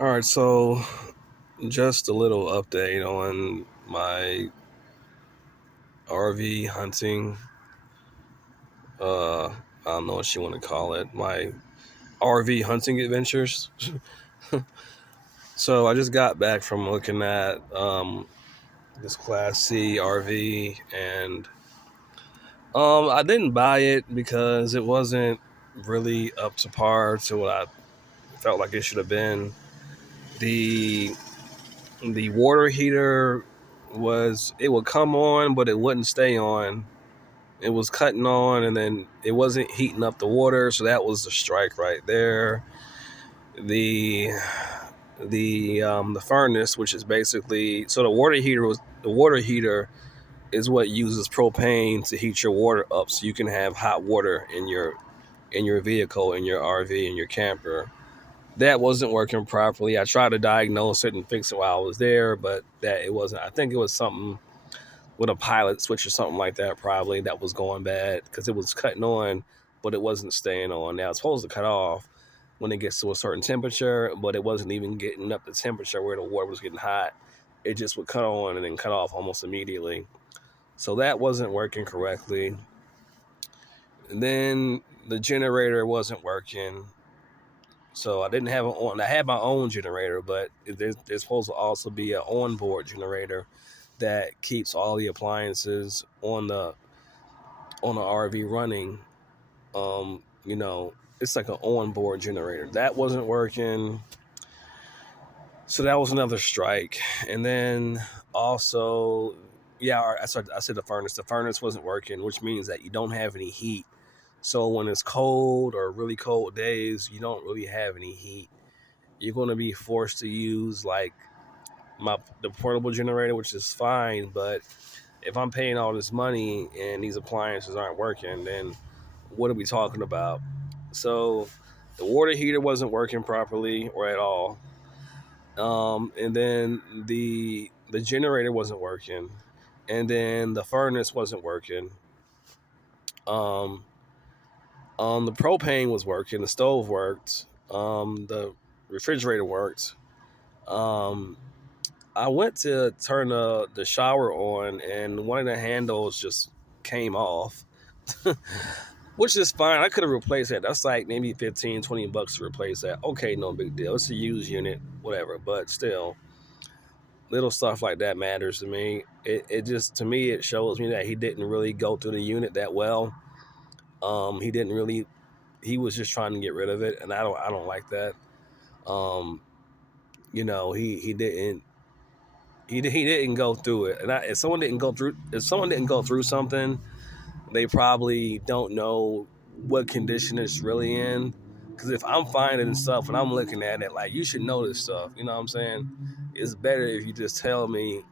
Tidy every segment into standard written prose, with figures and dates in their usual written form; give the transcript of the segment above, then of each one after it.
All right, so just a little update on my RV hunting. I don't know what you want to call it. My RV hunting adventures. So I just got back from looking at this Class C RV, and I didn't buy it because it wasn't really up to par to what I felt like it should have been. The the water heater it would come on, but it wouldn't stay on. It was cutting on, and then it wasn't heating up the water, so that was the strike right there. The the furnace, which is basically so the water heater is what uses propane to heat your water up, so you can have hot water in your vehicle, in your RV, in your camper. That wasn't working properly. I tried to diagnose it and fix it while I was there, but that it wasn't. I think it was something with a pilot switch or something like that, probably that was going bad because it was cutting on, but it wasn't staying on. Now it's supposed to cut off when it gets to a certain temperature, but it wasn't even getting up the temperature where the water was getting hot. It just would cut on and then cut off almost immediately. So that wasn't working correctly. And then the generator wasn't working. So I didn't have an on. I had my own generator, but there's supposed to also be an onboard generator that keeps all the appliances on the RV running. It's like an onboard generator that wasn't working. So that was another strike, and then also, yeah, I said the furnace. The furnace wasn't working, which means that you don't have any heat. So when it's cold or really cold days, you don't really have any heat. You're going to be forced to use like the portable generator, which is fine. But if I'm paying all this money and these appliances aren't working, then what are we talking about? So the water heater wasn't working properly or at all, and then the generator wasn't working, and then the furnace wasn't working. Um, the propane was working, the stove worked, the refrigerator worked. Um, I went to turn the shower on, and one of the handles just came off, which is fine. I could have replaced that. That's like maybe 15, $20 to replace that. Okay, no big deal. It's a used unit, whatever. But still, little stuff like that matters to me. It just, to me, it shows me that he didn't really go through the unit that well. He didn't really. He was just trying to get rid of it, and I don't like that. Um, he didn't he didn't go through it. And if someone didn't go through something, they probably don't know what condition it's really in. Because if I'm finding stuff and I'm looking at it, like, you should know this stuff. You know what I'm saying? It's better if you just tell me,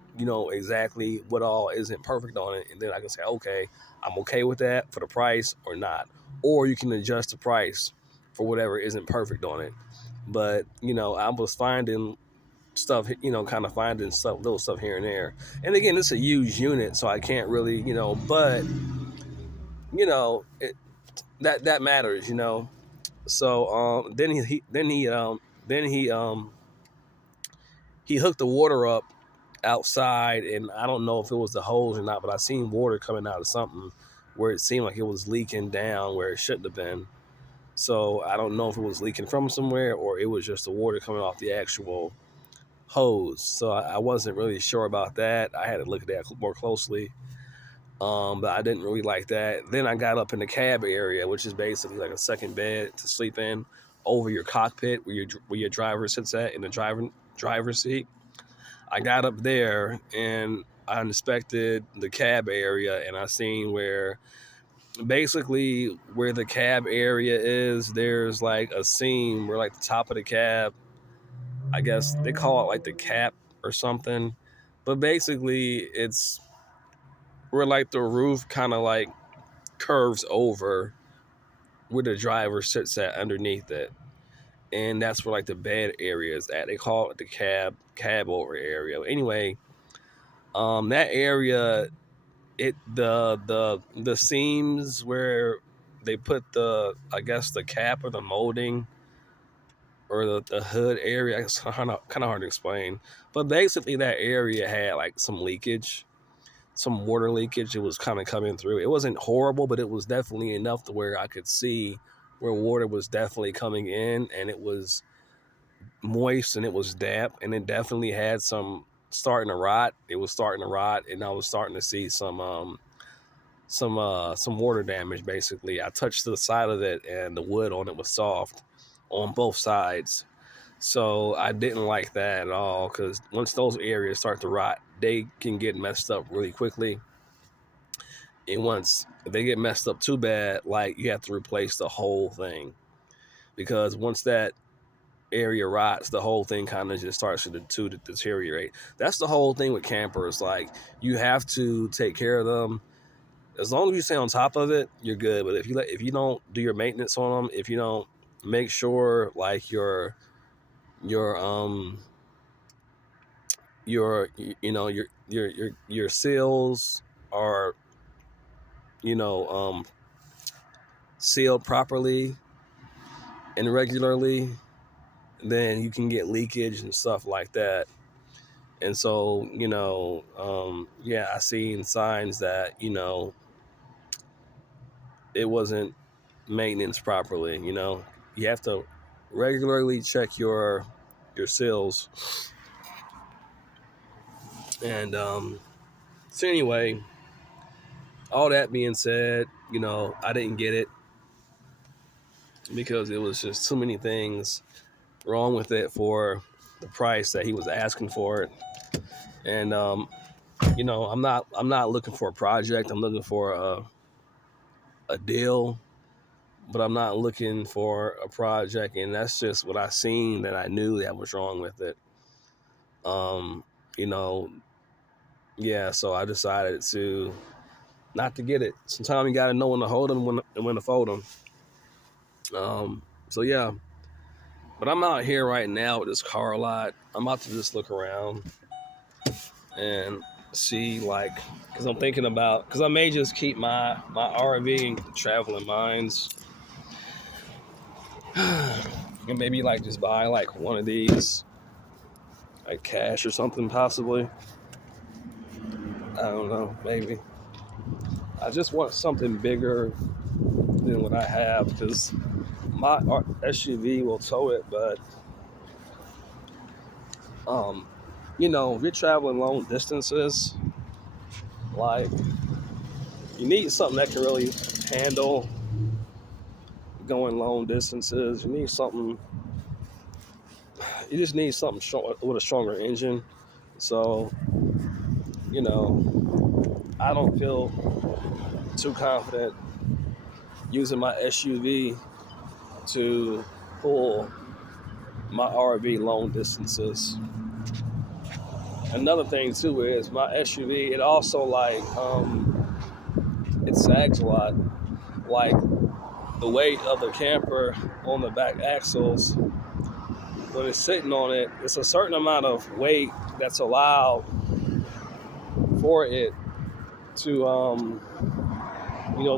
exactly what all isn't perfect on it, and then I can say, okay, I'm okay with that for the price or not. Or you can adjust the price for whatever isn't perfect on it. But I was finding stuff, kind of finding stuff, little stuff here and there. And again, it's a huge unit, so I can't really, but that matters. So then he hooked the water up outside, and I don't know if it was the hose or not, but I seen water coming out of something where it seemed like it was leaking down where it shouldn't have been. So I don't know if it was leaking from somewhere or it was just the water coming off the actual hose. So I wasn't really sure about that. I had to look at that more closely. But I didn't really like that. Then I got up in the cab area, which is basically like a second bed to sleep in over your cockpit where your driver sits at in the driver's seat. I got up there and I inspected the cab area, and I seen where basically where the cab area is, there's like a seam where like the top of the cab, I guess they call it like the cap or something. But basically it's where like the roof kind of like curves over where the driver sits at underneath it. And that's where like the bed area is at. They call it the cab over area. Anyway, that area, the seams where they put the, I guess, the cap or the molding or the hood area. It's kind of hard to explain, but basically that area had like some leakage, some water leakage. It was kind of coming through. It wasn't horrible, but it was definitely enough to where I could see where water was definitely coming in, and it was moist and it was damp, and it definitely had some starting to rot. It was starting to rot, and I was starting to see some water damage. Basically, I touched the side of it, and the wood on it was soft on both sides. So I didn't like that at all, because once those areas start to rot, they can get messed up really quickly. And once they get messed up too bad, like you have to replace the whole thing, because once that area rots, the whole thing kind of just starts to deteriorate. That's the whole thing with campers. Like, you have to take care of them. As long as you stay on top of it, you're good. But if you don't do your maintenance on them, if you don't make sure like your your seals are sealed properly and regularly, then you can get leakage and stuff like that. And so yeah, I seen signs that it wasn't maintenance properly. You have to regularly check your seals. And so anyway, all that being said, I didn't get it because it was just too many things wrong with it for the price that he was asking for it. And I'm not looking for a project. I'm looking for a deal, but I'm not looking for a project. And that's just what I seen that I knew that was wrong with it. Yeah. So I decided to not to get it. Sometimes you gotta know when to hold them and when to fold them. So yeah. But I'm out here right now with this car lot. I'm about to just look around and see, like, because I'm thinking about, because I may just keep my RV and traveling mines, and maybe like just buy like one of these, like cash or something possibly. I don't know, maybe. I just want something bigger than what I have, because my SUV will tow it, but if you're traveling long distances, like, you need something that can really handle going long distances. You just need something with a stronger engine. So, I don't feel too confident using my SUV to pull my RV long distances. Another thing too is my SUV, it also it sags a lot. Like, the weight of the camper on the back axles, when it's sitting on it, it's a certain amount of weight that's allowed for it to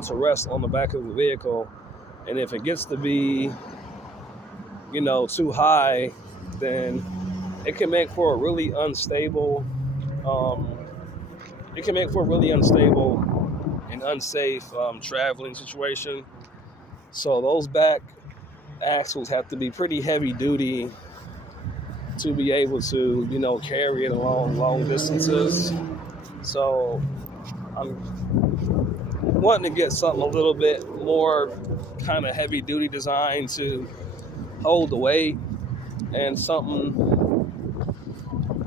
to rest on the back of the vehicle. And if it gets to be too high, then it can make for a really unstable and unsafe traveling situation. So those back axles have to be pretty heavy duty to be able to carry it along long distances. So I'm wanting to get something a little bit more kind of heavy duty design to hold the weight, and something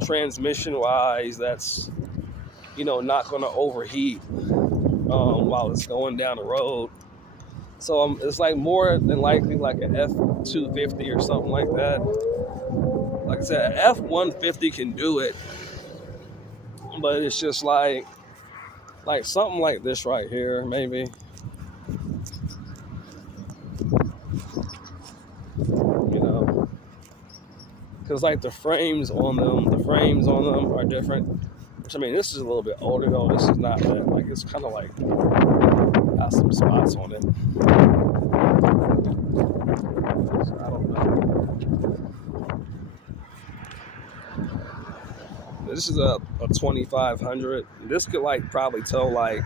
transmission wise that's not going to overheat while it's going down the road. So it's like more than likely like an F-250 or something like that. Like I said, an F-150 can do it, but it's just like something like this right here, maybe. Because like the frames on them are different. Which, I mean, this is a little bit older though. This is not that, like, it's kind of like got some spots on it. So I don't know. This is a 2500. This could like probably tow like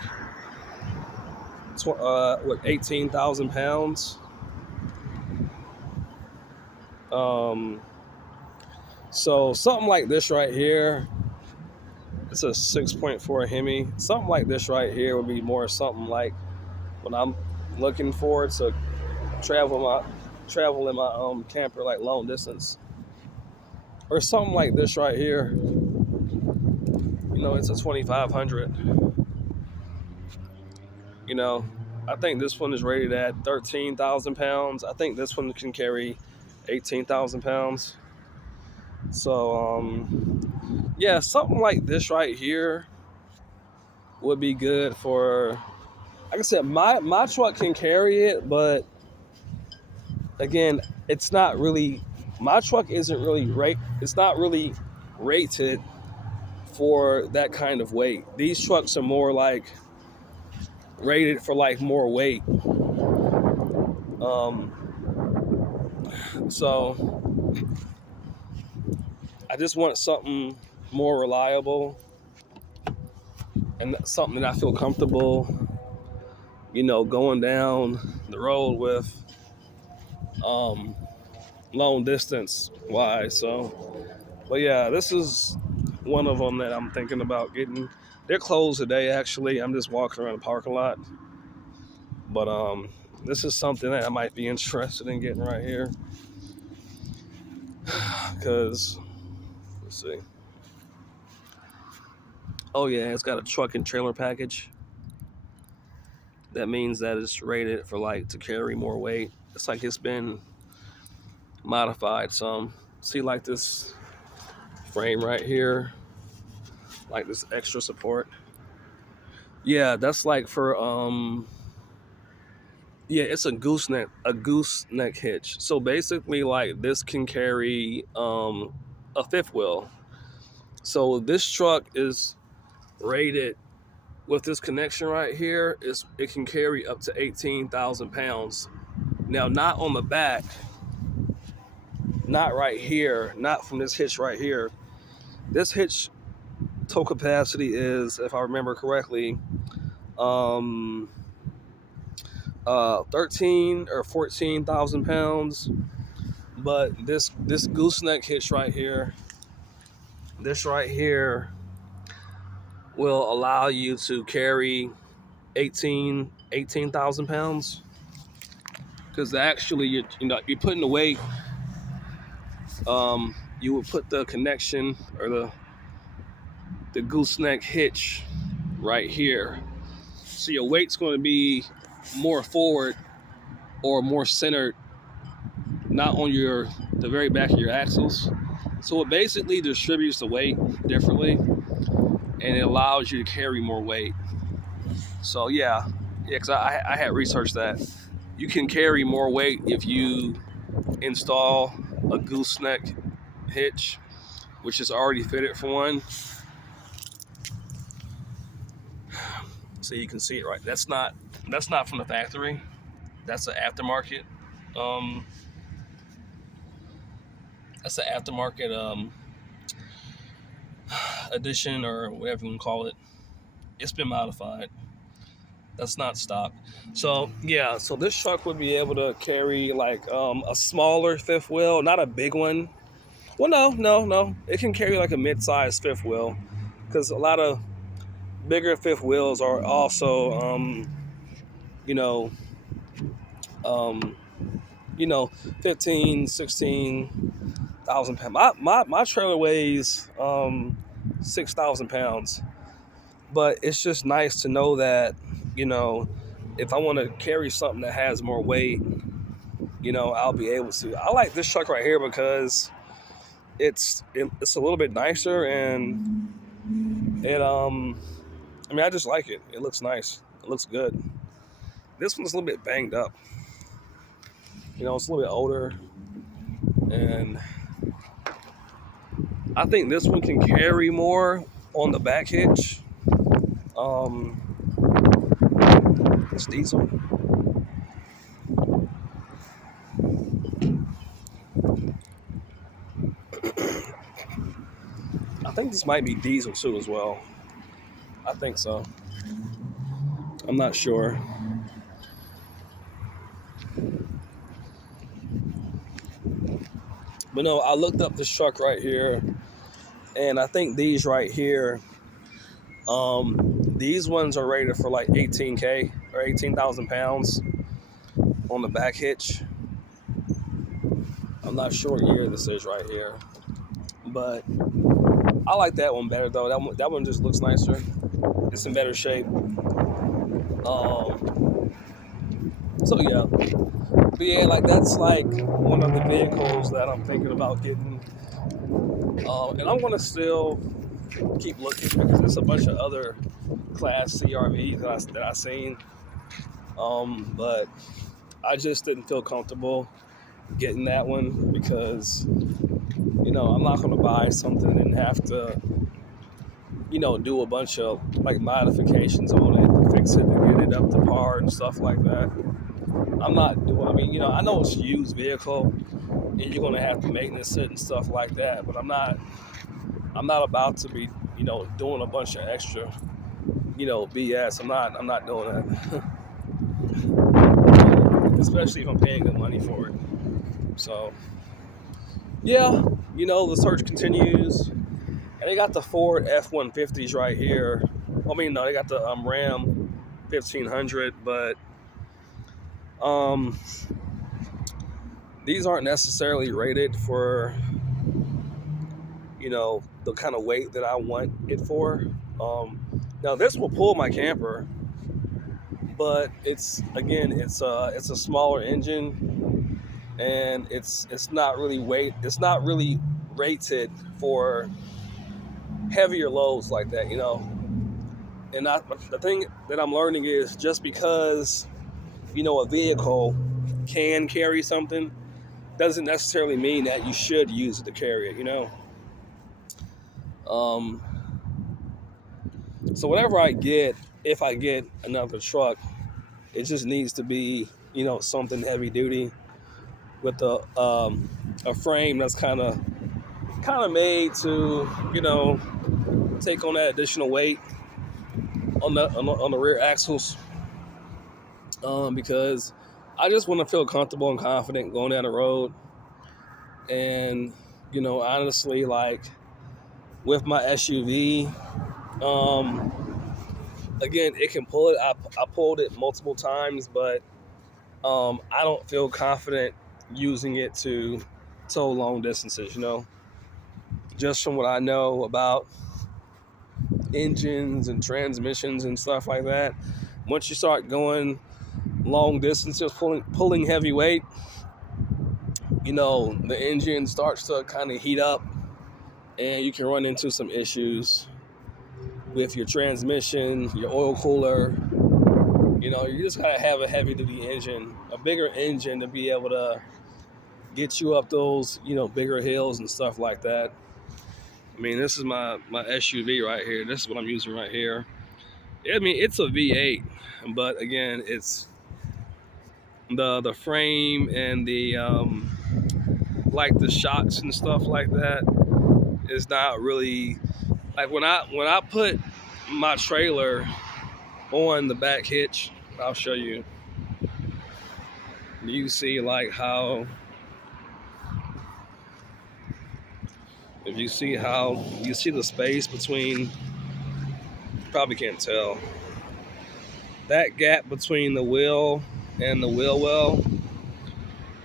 18,000 pounds. So something like this right here, it's a 6.4 Hemi. Something like this right here would be more something like when I'm looking forward to travel in my camper like long distance, or something like this right here. You know, it's a 2500. You know, I think this one is rated at 13,000 pounds. I think this one can carry 18,000 pounds. So, yeah, something like this right here would be good for, like I said, my truck can carry it, but again, it's not really, my truck isn't really it's not really rated for that kind of weight. These trucks are more like rated for like more weight. So I just want something more reliable and something that I feel comfortable, you know, going down the road with, long distance wise. So, but yeah, this is one of them that I'm thinking about getting. They're closed today, actually. I'm just walking around the parking lot. But this is something that I might be interested in getting right here. Because, let's see. Oh yeah, it's got a truck and trailer package. That means that it's rated for like to carry more weight. It's like it's been modified some. See, like this frame right here, like this extra support. Yeah, that's like for yeah, it's a gooseneck hitch. So basically, like this can carry a fifth wheel. So this truck is rated with this connection right here. It can carry up to 18,000 pounds. Now, not on the back, not right here, not from this hitch right here. This hitch tow capacity is, if I remember correctly, 13 or 14,000 pounds. But this gooseneck hitch right here, this right here will allow you to carry 18,000 pounds. Because actually, you're putting the weight. You would put the connection or the gooseneck hitch right here. So your weight's going to be more forward or more centered, not on the very back of your axles. So it basically distributes the weight differently, and it allows you to carry more weight. So yeah, because I had researched that. You can carry more weight if you install a gooseneck hitch, which is already fitted for one. So you can see it right. That's not from the factory. That's an aftermarket. That's an aftermarket edition or whatever you can call it. It's been modified. That's not stock. So yeah, so this truck would be able to carry like a smaller fifth wheel, not a big one. Well, no. It can carry like a mid-sized fifth wheel, because a lot of bigger fifth wheels are also, you know, 15, 16,000 pounds. My trailer weighs 6,000 pounds, but it's just nice to know that, you know, if I want to carry something that has more weight, you know, I'll be able to. I like this truck right here because it's a little bit nicer, and I just like it. It looks nice. It looks good. This one's a little bit banged up. You know, it's a little bit older, and I think this one can carry more on the back hitch. It's diesel. I think this might be diesel too as well. I think so. I'm not sure. But no, I looked up this truck right here, and I think these right here, these ones are rated for like 18K or 18,000 pounds on the back hitch. I'm not sure what year this is right here, but I like that one better though. That one just looks nicer. It's in better shape. So yeah, but yeah, like that's like one of the vehicles that I'm thinking about getting, and I'm gonna still keep looking because there's a bunch of other Class CRVs that I seen, but I just didn't feel comfortable getting that one because I'm not gonna buy something and have to do a bunch of like modifications on it to fix it to get it up to par and stuff like that. I'm not doing. I mean, I know it's a used vehicle, and you're gonna have to maintenance it and stuff like that. But I'm not about to be, doing a bunch of extra, BS. I'm not doing that, especially if I'm paying good money for it. So, yeah, the search continues, and they got the Ford F-150s right here. I mean, no, they got the Ram 1500, but these aren't necessarily rated for, the kind of weight that I want it for. Now this will pull my camper, but it's a smaller engine, and it's not really rated for heavier loads like that, And the thing that I'm learning is just because a vehicle can carry something doesn't necessarily mean that you should use it to carry it, So whatever I get, if I get another truck, it just needs to be, something heavy duty with a frame that's kind of made to, take on that additional weight on the rear axles, because I just want to feel comfortable and confident going down the road. And honestly, like with my SUV, again, it can pull it. I pulled it multiple times, but I don't feel confident using it to tow long distances, just from what I know about engines and transmissions and stuff like that. Once you start going long distances, pulling heavy weight, the engine starts to kind of heat up, and you can run into some issues with your transmission, your oil cooler. You just gotta have a heavy duty engine, a bigger engine, to be able to get you up those, bigger hills and stuff like that. I mean, this is my SUV right here. This is what I'm using right here. I mean, it's a V8, but again, it's the frame and the like the shocks and stuff like that is not really like when I put my trailer on the back hitch. I'll show you. You see like how, if you see how you see the space between, you probably can't tell, that gap between the wheel and the wheel well.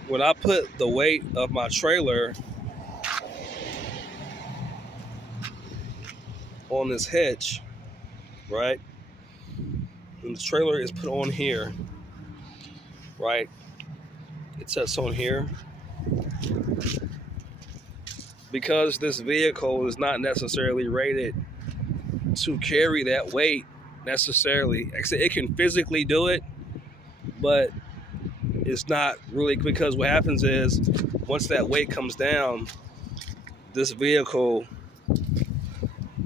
When I put the weight of my trailer on this hitch, right, and the trailer is put on here, right, it sets on here, because this vehicle is not necessarily rated to carry that weight necessarily. It can physically do it, but it's not really, because what happens is once that weight comes down, this vehicle,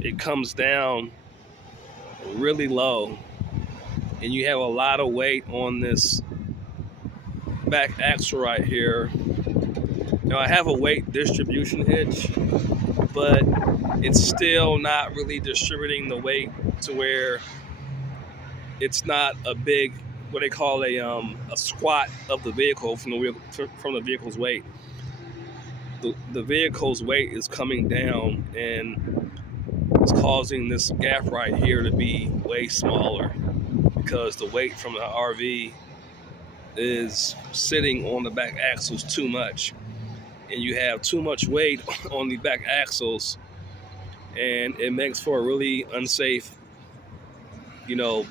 it comes down really low, and you have a lot of weight on this back axle right here. Now I have a weight distribution hitch, but it's still not really distributing the weight to where it's not a big, what they call a squat of the vehicle from the vehicle's weight. The vehicle's weight is coming down, and it's causing this gap right here to be way smaller because the weight from the RV is sitting on the back axles too much, and you have too much weight on the back axles, and it makes for a really unsafe, you know,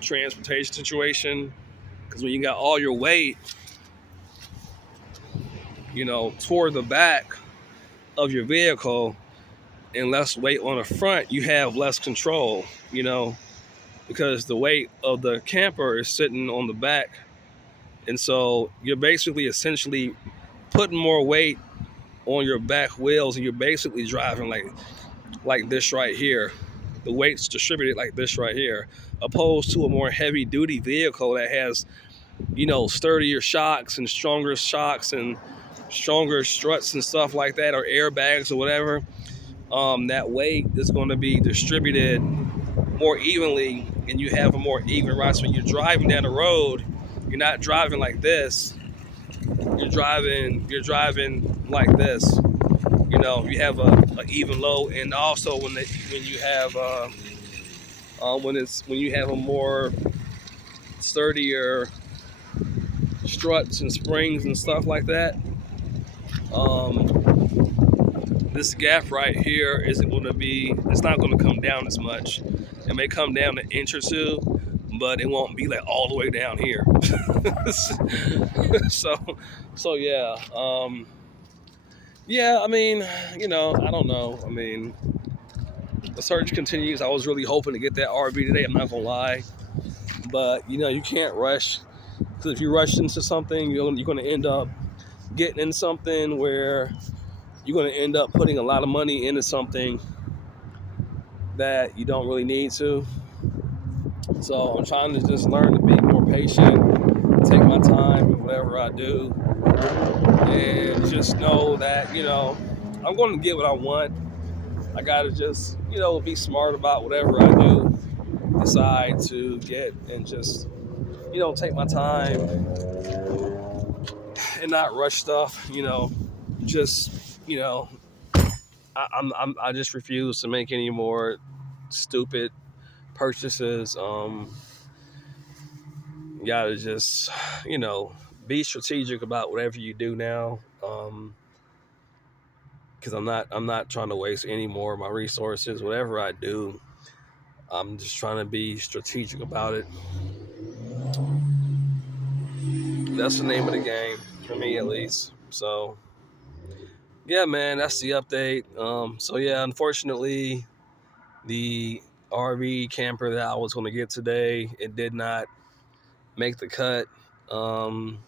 transportation situation. Because when you got all your weight, toward the back of your vehicle and less weight on the front, you have less control, because the weight of the camper is sitting on the back. And so you're basically essentially putting more weight on your back wheels, and you're basically driving like this right here. The weight's distributed like this right here, opposed to a more heavy duty vehicle that has, sturdier shocks and stronger struts and stuff like that, or airbags or whatever. That weight is going to be distributed more evenly, and you have a more even ride. So when you're driving down the road, you're not driving like this. You're driving like this. You have a even load, and also when you have when you have a more sturdier struts and springs and stuff like that. This gap right here it's not going to come down as much. It may come down an inch or two, but it won't be like all the way down here. so yeah. Yeah, I mean, I don't know. I mean, the search continues. I was really hoping to get that RV today, I'm not going to lie. But, you can't rush. Because if you rush into something, you're going to end up getting in something where you're going to end up putting a lot of money into something that you don't really need to. So I'm trying to just learn to be more patient, take my time with whatever I do, and just know that, I'm going to get what I want. I got to just, be smart about whatever I do, decide to get, and just, take my time and not rush stuff, just, I just refuse to make any more stupid purchases. You gotta just, be strategic about whatever you do now. Because I'm not trying to waste any more of my resources. Whatever I do, I'm just trying to be strategic about it. That's the name of the game for me, at least. So yeah, man, that's the update. So yeah, unfortunately, the RV camper that I was going to get today, it did not make the cut. So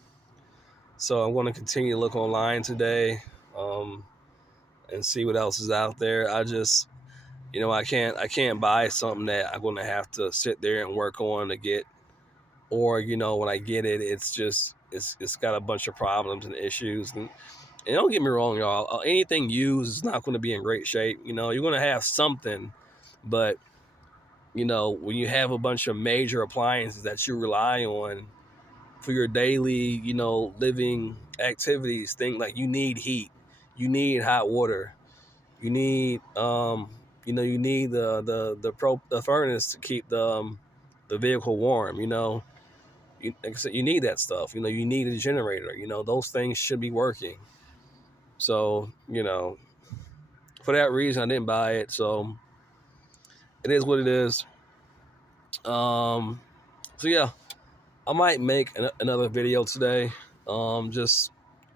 I'm going to continue to look online today, and see what else is out there. I just, I can't buy something that I'm going to have to sit there and work on to get, or when I get it, it's got a bunch of problems and issues. And don't get me wrong, y'all, anything used is not going to be in great shape. You're going to have something, but when you have a bunch of major appliances that you rely on for your daily, living activities, things like you need heat, you need hot water, you need, you need the furnace to keep the vehicle warm. Like I said, you need that stuff. You need a generator. Those things should be working. So, for that reason, I didn't buy it. So it is what it is. So yeah, I might make another video today. Just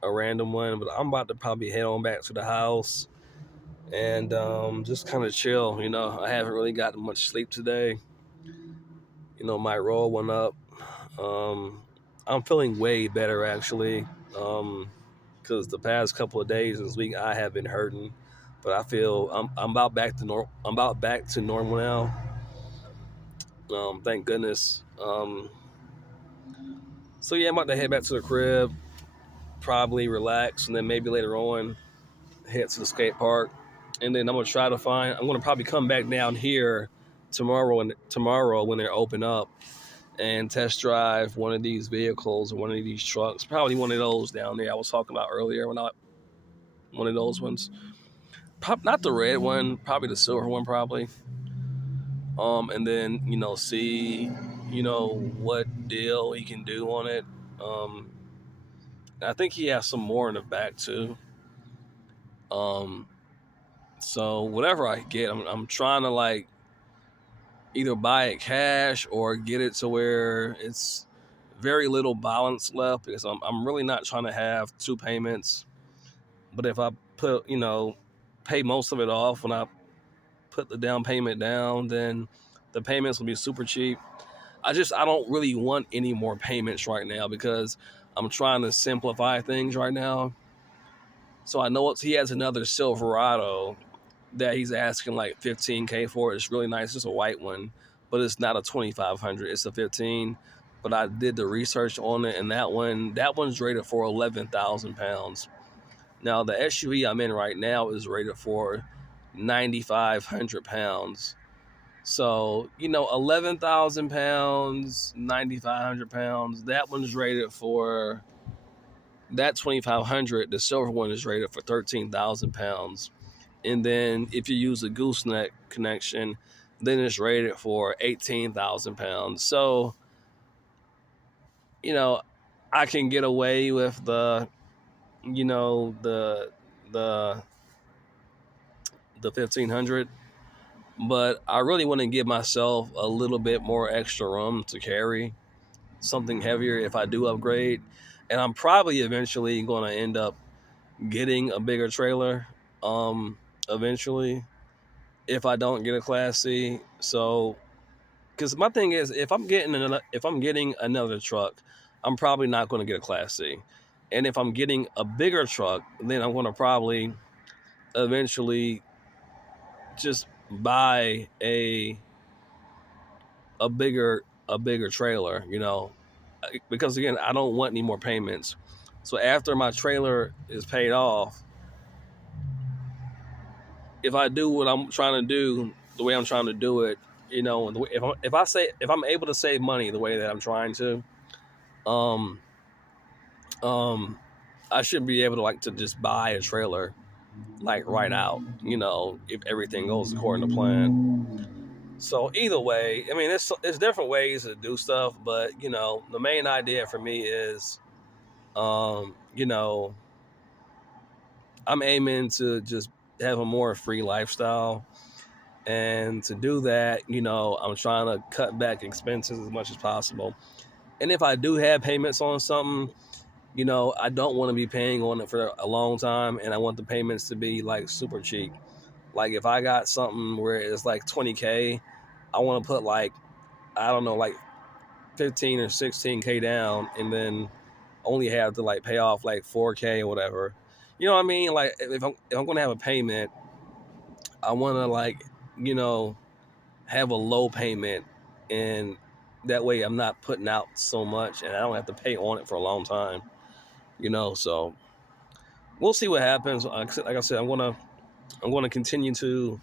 a random one, but I'm about to probably head on back to the house and just kind of chill. I haven't really gotten much sleep today. Might roll one up. I'm feeling way better actually. Because the past couple of days this week I have been hurting, but I feel I'm about back to normal. I'm about back to normal now. Thank goodness. So yeah, I'm about to head back to the crib, probably relax, and then maybe later on head to the skate park. and then I'm gonna try to find. I'm gonna probably come back down here tomorrow when they're open up and test drive one of these vehicles or one of these trucks. Probably one of those down there I was talking about earlier. One of those ones. Not the red one, probably the silver one, probably. And then see what deal he can do on it. Um, I think he has some more in the back too. Um, so whatever I get, I'm trying to like either buy it cash or get it to where it's very little balance left because I'm really not trying to have two payments. But if I put pay most of it off when I put the down payment down, then the payments will be super cheap. I don't really want any more payments right now because I'm trying to simplify things right now. So I know he has another Silverado that he's asking like 15K for. It's really nice. It's a white one, but it's not a 2500. It's a 15. But I did the research on it, and that one's rated for 11,000 pounds. Now the SUV I'm in right now is rated for 9,500 pounds. So 11,000 pounds, 9,500 pounds. That one's rated for that 2,500. The silver one is rated for 13,000 pounds. And then if you use a gooseneck connection, then it's rated for 18,000 pounds. So, you know, I can get away with the the the 1,500, but I really want to give myself a little bit more extra room to carry something heavier if I do upgrade. And I'm probably eventually going to end up getting a bigger trailer eventually if I don't get a Class C. So because my thing is, if I'm getting another truck, I'm probably not going to get a Class C. And if I'm getting a bigger truck, then I'm going to probably eventually just buy a bigger trailer, because again, I don't want any more payments. So after my trailer is paid off, if I do what I'm trying to do the way I'm trying to do it, if I'm able to save money the way that I'm trying to, um, um, I should be able to to just buy a trailer like right out, if everything goes according to plan. So either way, I mean, it's different ways to do stuff, but the main idea for me is, um, you know, I'm aiming to just have a more free lifestyle. And to do that, I'm trying to cut back expenses as much as possible. And if I do have payments on something, I don't want to be paying on it for a long time. And I want the payments to be like super cheap. Like if I got something where it's like 20K, I want to put like, I don't know, like 15 or 16K down and then only have to like pay off like 4K or whatever. You know what I mean? Like if I'm going to have a payment, I want to you know, have a low payment, and that way I'm not putting out so much and I don't have to pay on it for a long time. So we'll see what happens. Like I said, I'm gonna continue to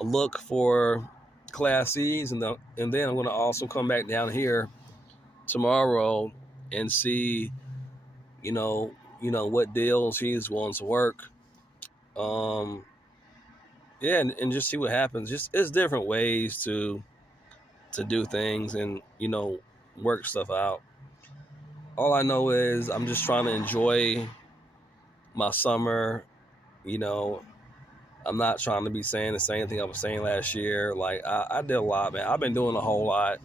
look for Class C's, and then I'm gonna also come back down here tomorrow and see what deals he's willing to work. Um, yeah, and just see what happens. Just it's different ways to do things and work stuff out. All I know is I'm just trying to enjoy my summer. You know, I'm not trying to be saying the same thing I was saying last year. Like I did a lot, man. I've been doing a whole lot,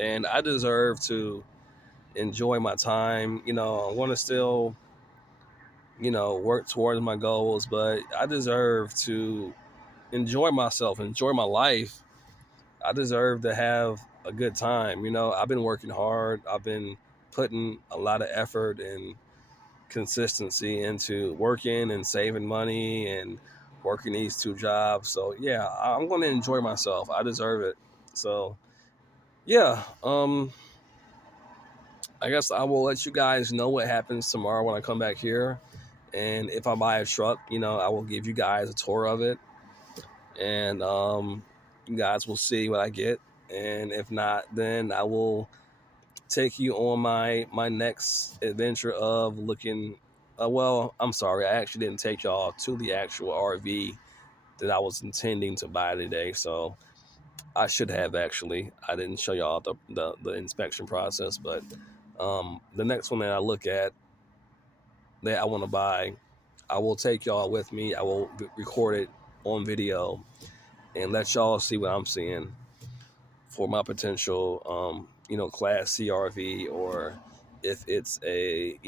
and I deserve to enjoy my time. I want to still, work towards my goals, but I deserve to enjoy myself, enjoy my life. I deserve to have a good time. I've been working hard. I've been putting a lot of effort and consistency into working and saving money and working these two jobs. So yeah, I'm going to enjoy myself. I deserve it. So yeah, I guess I will let you guys know what happens tomorrow when I come back here, And if I buy a truck, I will give you guys a tour of it, and you guys will see what I get. And if not, then I will take you on my next adventure of looking. Well, I'm sorry, I actually didn't take y'all to the actual RV that I was intending to buy today. So I should have actually. I didn't show y'all the inspection process, but the next one that I look at that I want to buy, I will take y'all with me. I will record it on video and let y'all see what I'm seeing for my potential, Class CRV, or if it's a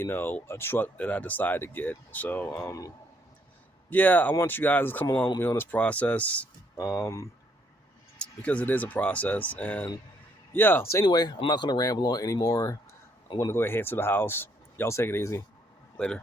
truck that I decide to get. So, yeah, I want you guys to come along with me on this process, because it is a process. And yeah, so anyway, I'm not going to ramble on anymore. I'm going to go ahead to the house. Y'all take it easy. Later.